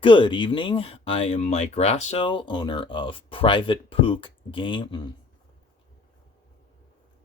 Good evening. I am Mike Grasso, owner of Private Pook Game.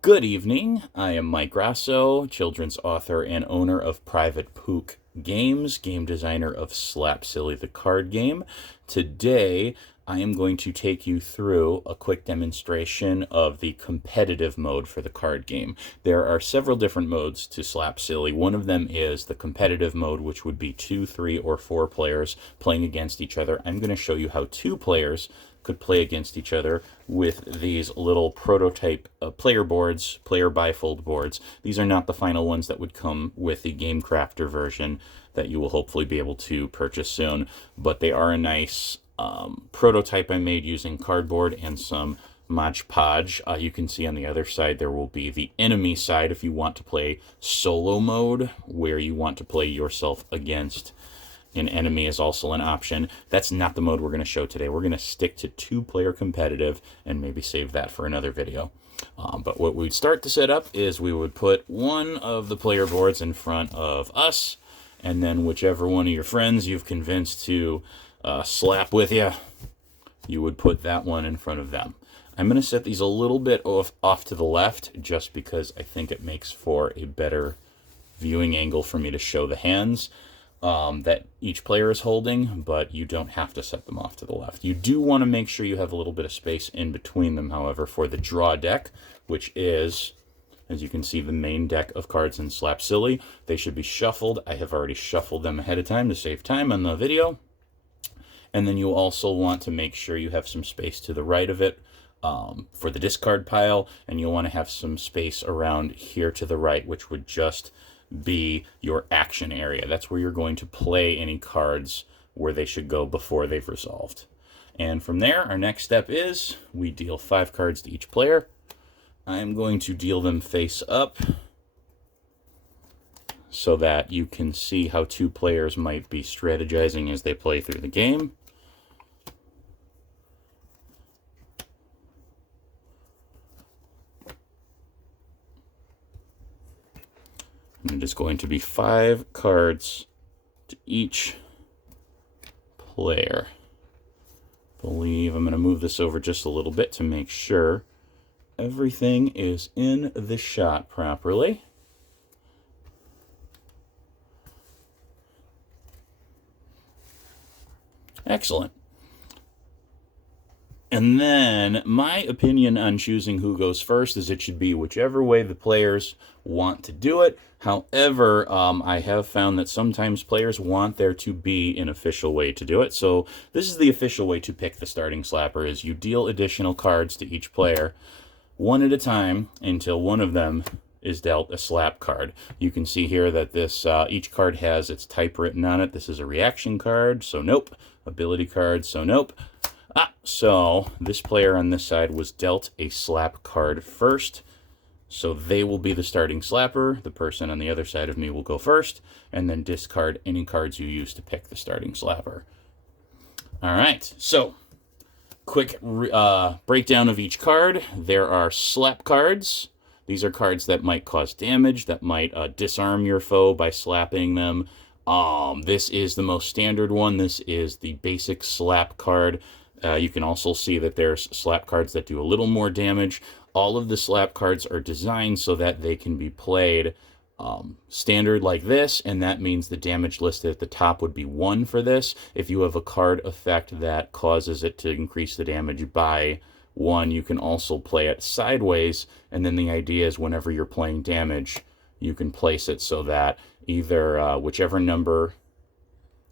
Good evening. I am Mike Grasso, children's author and owner of Private Pook Games, game designer of Slap Silly the card game. Today, I am going to take you through a quick demonstration of the competitive mode for the card game. There are several different modes to Slap Silly. One of them is the competitive mode, which would be 2, 3, or 4 players playing against each other. I'm going to show you how 2 players could play against each other with these little prototype player boards, player bifold boards. These are not the final ones that would come with the Game Crafter version that you will hopefully be able to purchase soon, but they are a nice prototype I made using cardboard and some Mod Podge. You can see on the other side there will be the enemy side if you want to play solo mode, where you want to play yourself against an enemy is also an option. That's not the mode we're going to show today. We're going to stick to 2-player competitive and maybe save that for another video. But what we'd start to set up is we would put one of the player boards in front of us, and then whichever one of your friends you've convinced to slap with you, you would put that one in front of them. I'm going to set these a little bit off to the left just because I think it makes for a better viewing angle for me to show the hands that each player is holding, but you don't have to set them off to the left. You do want to make sure you have a little bit of space in between them, however, for the draw deck, which is, as you can see, the main deck of cards in Slap Silly. They should be shuffled. I have already shuffled them ahead of time to save time on the video. And then you also want to make sure you have some space to the right of it for the discard pile, and you'll want to have some space around here to the right, which would just be your action area. That's where you're going to play any cards where they should go before they've resolved. And from there, our next step is we deal 5 cards to each player. I'm going to deal them face up so that you can see how 2 players might be strategizing as they play through the game. And it is going to be 5 cards to each player. I believe I'm going to move this over just a little bit to make sure everything is in the shot properly. Excellent. And then my opinion on choosing who goes first is it should be whichever way the players want to do it. However, I have found that sometimes players want there to be an official way to do it. So this is the official way to pick the starting slapper: is you deal additional cards to each player one at a time until one of them is dealt a slap card. You can see here that this each card has its type written on it. This is a reaction card, so nope. Ability card, so nope. So this player on this side was dealt a slap card first, so they will be the starting slapper. The person on the other side of me will go first, and then discard any cards you use to pick the starting slapper. All right, so quick breakdown of each card. There are slap cards. These are cards that might cause damage, that might disarm your foe by slapping them. This is the most standard one. This is the basic slap card. You can also see that there's slap cards that do a little more damage. All of the slap cards are designed so that they can be played standard like this, and that means the damage listed at the top would be 1 for this. If you have a card effect that causes it to increase the damage by 1, you can also play it sideways, and then the idea is whenever you're playing damage, you can place it so that either whichever number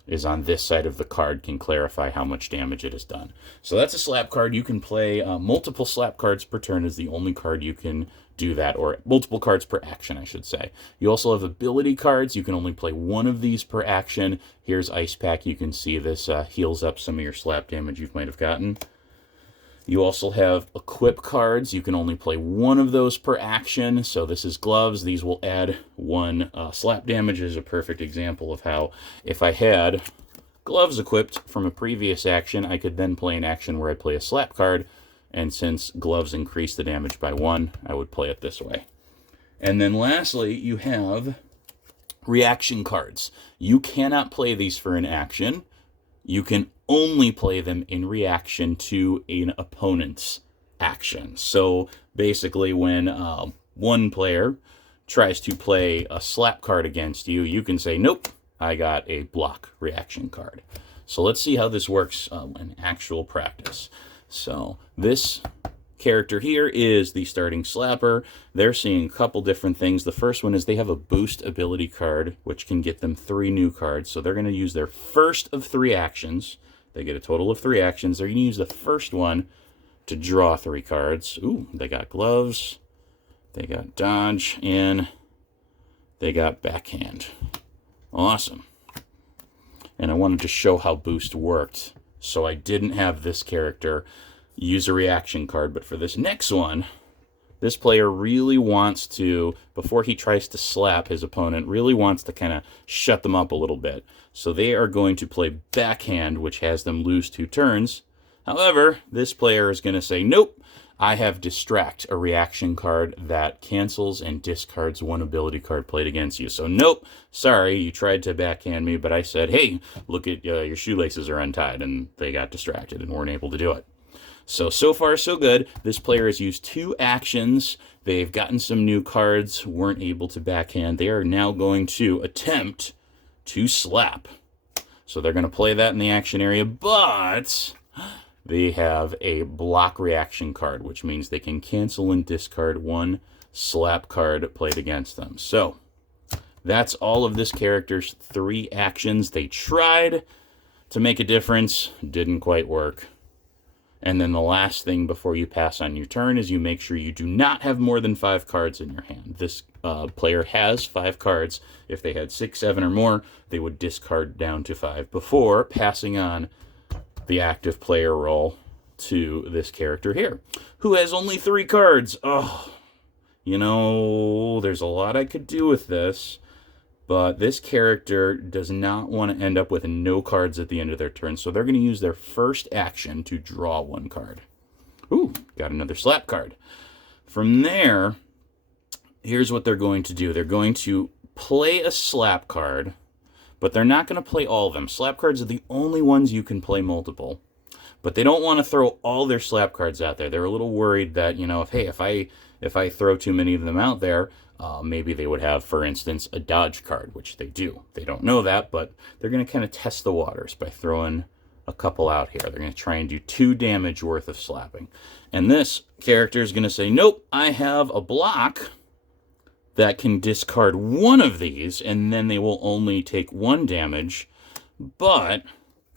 is on this side of the card can clarify how much damage it has done. So that's a slap card. You can play multiple slap cards per turn is the only card you can do that, or multiple cards per action, I should say. You also have ability cards. You can only play 1 of these per action. Here's Ice Pack. You can see this heals up some of your slap damage you might have gotten. You also have equip cards. You can only play 1 of those per action. So this is gloves. These will add 1 slap damage. Is a perfect example of how if I had gloves equipped from a previous action, I could then play an action where I play a slap card. And since gloves increase the damage by 1, I would play it this way. And then lastly, you have reaction cards. You cannot play these for an action. you can only play them in reaction to an opponent's action. So basically, when one player tries to play a slap card against you, you can say, nope, I got a block reaction card. So let's see how this works in actual practice. So this character here is the starting slapper. They're seeing a couple different things. The first one is they have a boost ability card, which can get them 3 new cards. So they're going to use their first of 3 actions. They get a total of 3 actions. They're going to use the first one to draw 3 cards. Ooh, they got gloves, they got dodge, and they got backhand. Awesome. And I wanted to show how boost worked. So I didn't have this character use a reaction card, but for this next one, this player really wants to, before he tries to slap his opponent, really wants to kind of shut them up a little bit. So they are going to play backhand, which has them lose 2 turns. However, this player is going to say, nope, I have distract, a reaction card that cancels and discards 1 ability card played against you. So nope, sorry, you tried to backhand me, but I said, hey, look at your shoelaces are untied, and they got distracted and weren't able to do it. So far, so good. This player has used 2 actions. They've gotten some new cards, weren't able to backhand. They are now going to attempt to slap. So they're going to play that in the action area, but they have a block reaction card, which means they can cancel and discard 1 slap card played against them. So that's all of this character's 3 actions. They tried to make a difference, didn't quite work. And then the last thing before you pass on your turn is you make sure you do not have more than 5 cards in your hand. This player has 5 cards. If they had 6, 7, or more, they would discard down to 5 before passing on the active player role to this character here, who has only 3 cards. Oh, you know, there's a lot I could do with this, but this character does not want to end up with no cards at the end of their turn, so they're going to use their first action to draw 1 card. Ooh, got another slap card. From there, here's what they're going to do. They're going to play a slap card, but they're not going to play all of them. Slap cards are the only ones you can play multiple, but they don't want to throw all their slap cards out there. They're a little worried that, you know, if I throw too many of them out there, maybe they would have, for instance, a dodge card, which they do. They don't know that, but they're going to kind of test the waters by throwing a couple out here. They're going to try and do 2 damage worth of slapping. And this character is going to say, nope, I have a block that can discard 1 of these, and then they will only take 1 damage, but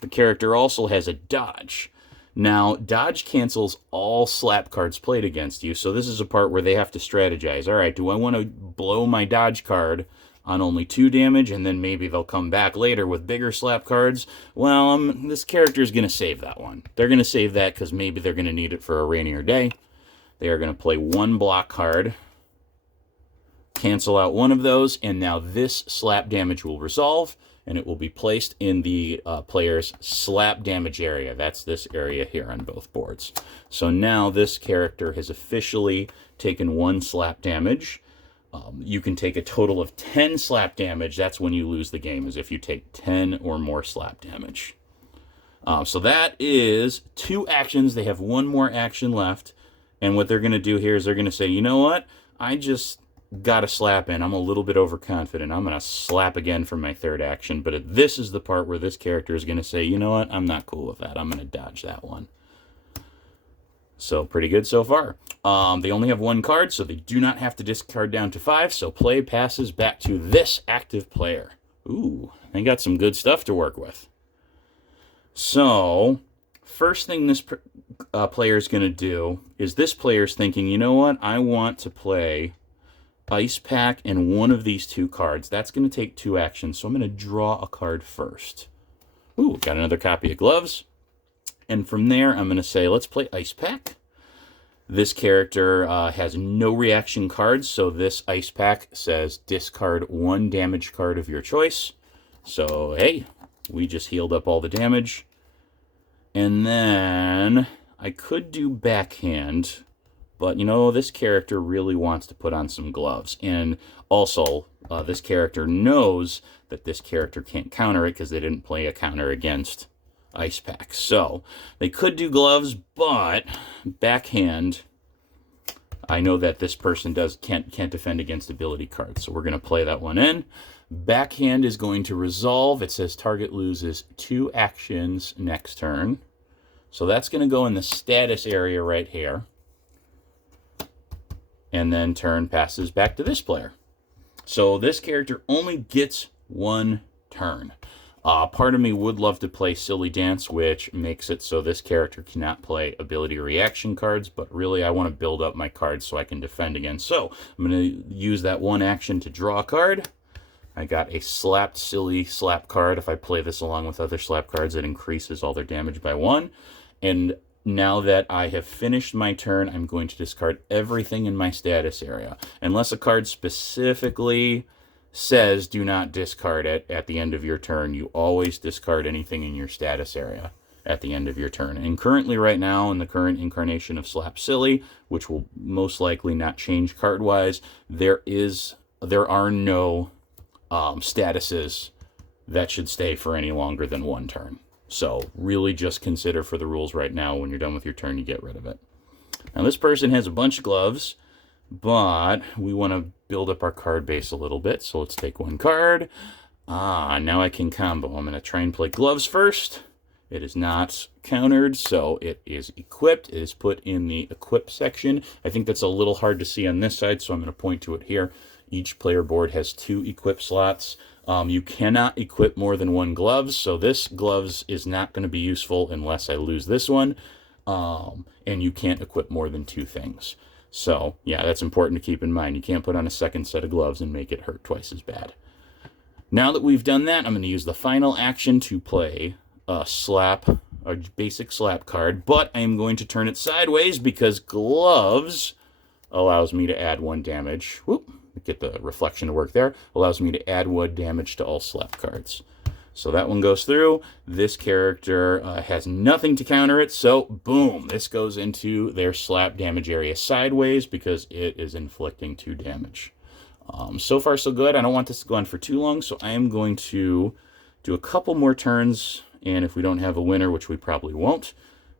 the character also has a dodge. Now, dodge cancels all slap cards played against you, so this is a part where they have to strategize. All right, do I want to blow my dodge card on only 2 damage, and then maybe they'll come back later with bigger slap cards? Well, this character is going to save that one. They're going to save that because maybe they're going to need it for a rainier day. They are going to play 1 block card, cancel out 1 of those, and now this slap damage will resolve, and it will be placed in the player's slap damage area. That's this area here on both boards. So now this character has officially taken 1 slap damage. You can take a total of 10 slap damage. That's when you lose the game, is if you take 10 or more slap damage. So that is 2 actions. They have 1 more action left. And what they're going to do here is they're going to say, you know what? I just got a slap in. I'm a little bit overconfident. I'm going to slap again for my 3rd action. But this is the part where this character is going to say, you know what? I'm not cool with that. I'm going to dodge that one. So pretty good so far. They only have 1 card, so they do not have to discard down to 5. So play passes back to this active player. Ooh, they got some good stuff to work with. So first thing this player is going to do is this player's thinking, you know what? I want to play Ice Pack and 1 of these 2 cards. That's going to take 2 actions, so I'm going to draw a card first. Ooh, got another copy of gloves. And from there, I'm going to say, let's play Ice Pack. This character has no reaction cards, so this Ice Pack says discard 1 damage card of your choice. So, hey, we just healed up all the damage. And then I could do backhand, but, you know, this character really wants to put on some gloves. And also, this character knows that this character can't counter it because they didn't play a counter against ice pack. So they could do gloves, but backhand, I know that this person can't defend against ability cards, so we're going to play that one in. Backhand is going to resolve. It says target loses 2 actions next turn. So that's going to go in the status area right here. And then turn passes back to this player. So this character only gets 1 turn. Part of me would love to play Silly Dance, which makes it so this character cannot play ability or reaction cards, but really I want to build up my cards so I can defend again. So I'm going to use that 1 action to draw a card. I got a slapped silly slap card. If I play this along with other slap cards, it increases all their damage by 1. And now that I have finished my turn, I'm going to discard everything in my status area. Unless a card specifically says do not discard it at the end of your turn, you always discard anything in your status area at the end of your turn. And currently right now, in the current incarnation of Slap Silly, which will most likely not change card-wise, there are no statuses that should stay for any longer than 1 turn. So really just consider for the rules right now, when you're done with your turn, you get rid of it. Now this person has a bunch of gloves, but we want to build up our card base a little bit. So let's take 1 card. Now I can combo. I'm going to try and play gloves first. It is not countered, so it is equipped. It is put in the equip section. I think that's a little hard to see on this side, so I'm going to point to it here. Each player board has 2 equip slots. You cannot equip more than 1 gloves, so this gloves is not going to be useful unless I lose this one. And you can't equip more than 2 things. So, yeah, that's important to keep in mind. You can't put on a second set of gloves and make it hurt twice as bad. Now that we've done that, I'm going to use the final action to play a basic slap card, but I am going to turn it sideways because gloves allows me to add 1 damage. Whoop. Get the reflection to work there. Allows me to add 1 damage to all slap cards. So that one goes through. This character has nothing to counter it, so boom, this goes into their slap damage area sideways because it is inflicting 2 damage. So far so good. I don't want this to go on for too long, so I am going to do a couple more turns, and if we don't have a winner, which we probably won't,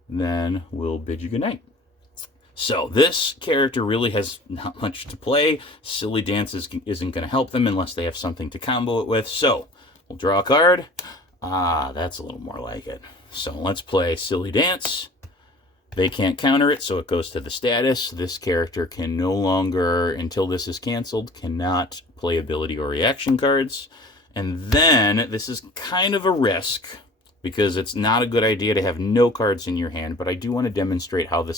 then we'll bid you goodnight. So this character really has not much to play. Silly Dance isn't going to help them unless they have something to combo it with. So we'll draw a card. That's a little more like it. So let's play Silly Dance. They can't counter it, so it goes to the status. This character can no longer, until this is canceled, cannot play ability or reaction cards. And then this is kind of a risk, because it's not a good idea to have no cards in your hand, but I do want to demonstrate how the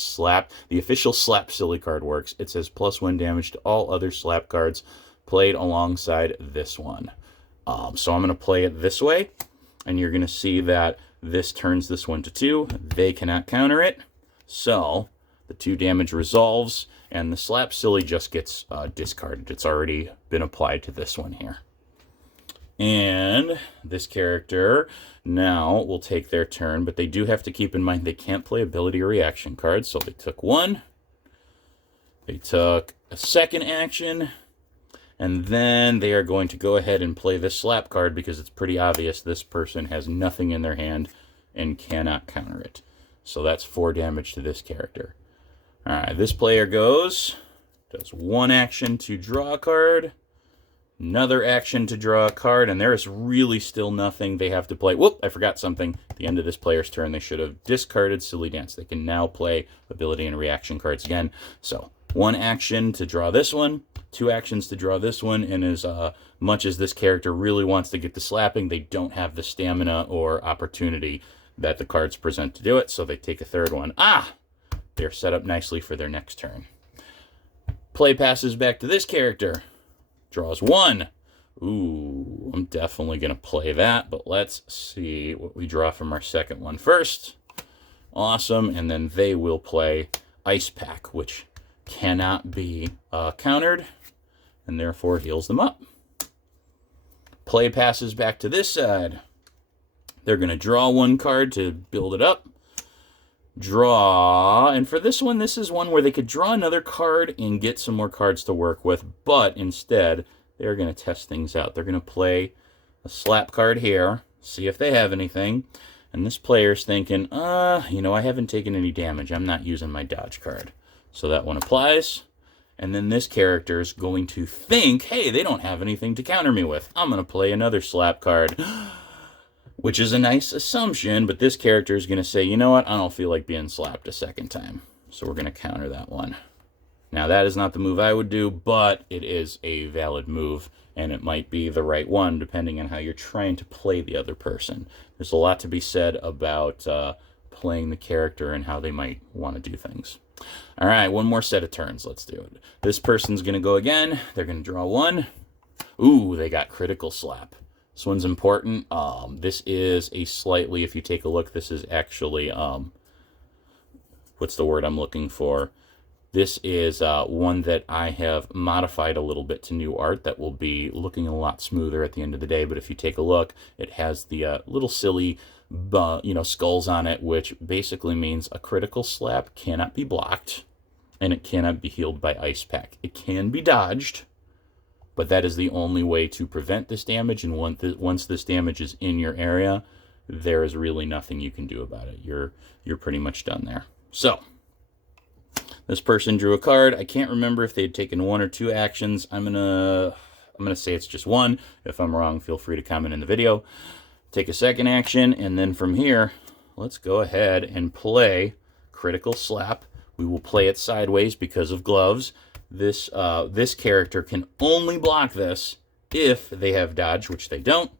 official Slap Silly card works. It says +1 damage to all other slap cards played alongside this one. So I'm going to play it this way, and you're going to see that this turns this one to 2. They cannot counter it, so the 2 damage resolves, and the Slap Silly just gets discarded. It's already been applied to this one here. And this character now will take their turn, but they do have to keep in mind they can't play ability or reaction cards. So they took 1. They took a second action. And then they are going to go ahead and play this slap card because it's pretty obvious this person has nothing in their hand and cannot counter it. So that's 4 damage to this character. All right, this player does 1 action to draw a card. Another action to draw a card, and there is really still nothing they have to play. Whoop, I forgot something. At the end of this player's turn, they should have discarded Silly Dance. They can now play ability and reaction cards again. So 1 action to draw this one, 2 actions to draw this one, and as much as this character really wants to get the slapping, they don't have the stamina or opportunity that the cards present to do it, so they take a 3rd one. They're set up nicely for their next turn. Play passes back to this character. Draws 1. Ooh, I'm definitely going to play that, but let's see what we draw from our second one first. Awesome, and then they will play Ice Pack, which cannot be countered, and therefore heals them up. Play passes back to this side. They're going to draw 1 card to build it up. Draw, and for this one, this is one where they could draw another card and get some more cards to work with, but instead, they're going to test things out. They're going to play a slap card here, see if they have anything, And this player's thinking, you know, I haven't taken any damage. I'm not using my dodge card. So that one applies. And then this character is going to think, hey, they don't have anything to counter me with. I'm going to play another slap card, which is a nice assumption. But this character is going to say, you know what? I don't feel like being slapped a second time. So we're going to counter that one. Now, that is not the move I would do, but it is a valid move. And it might be the right one, depending on how you're trying to play the other person. There's a lot to be said about playing the character and how they might want to do things. All right, one more set of turns. Let's do it. This person's going to go again. They're going to draw one. Ooh, they got critical slap. This one's important. This is a slightly, if you take a look, this is actually, what's the word I'm looking for? This is one that I have modified a little bit to new art that will be looking a lot smoother at the end of the day. But if you take a look, it has the little silly skulls on it, which basically means a critical slap cannot be blocked and it cannot be healed by Ice Pack. It can be dodged, but that is the only way to prevent this damage. And once this damage is in your area, there is really nothing you can do about it. You're pretty much done there. So this person drew a card. I can't remember if they'd taken one or two actions. I'm gonna say it's just one. If I'm wrong, feel free to comment in the video. Take a second action, and then from here, let's go ahead and play critical slap. We will play it sideways because of gloves. This character can only block this if they have dodge, which they don't.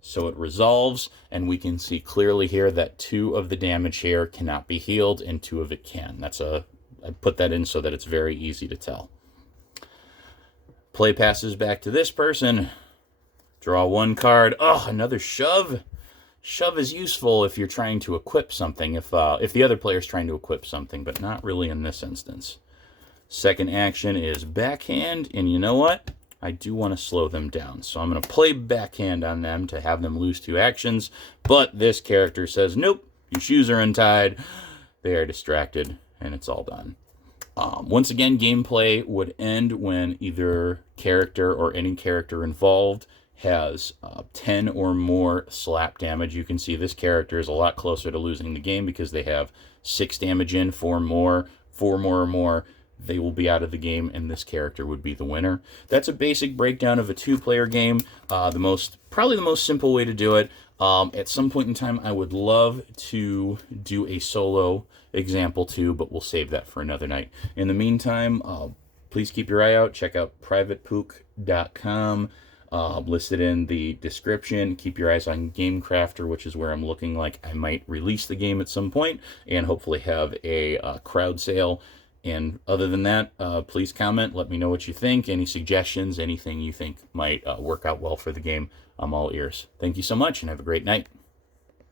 So it resolves, and we can see clearly here that 2 of the damage here cannot be healed, and 2 of it can. I put that in so that it's very easy to tell. Play passes back to this person. Draw 1 card. Oh, another shove. Shove is useful if you're trying to equip something, if the other player's trying to equip something, but not really in this instance. Second action is backhand, and you know what? I do want to slow them down, so I'm going to play backhand on them to have them lose 2 actions, but this character says, nope, your shoes are untied. They are distracted, and it's all done. Once again, gameplay would end when either character or any character involved has 10 or more slap damage. You can see this character is a lot closer to losing the game because they have 6 damage in, 4 more or more. They will be out of the game, and this character would be the winner. That's a basic breakdown of a 2-player game. Probably the most simple way to do it. At some point in time, I would love to do a solo example too, but we'll save that for another night. In the meantime, please keep your eye out. Check out privatepook.com. Listed in the description. Keep your eyes on Game Crafter, which is where I'm looking like I might release the game at some point and hopefully have a crowd sale. And other than that, please comment. Let me know what you think. Any suggestions, anything you think might work out well for the game. I'm all ears. Thank you so much and have a great night.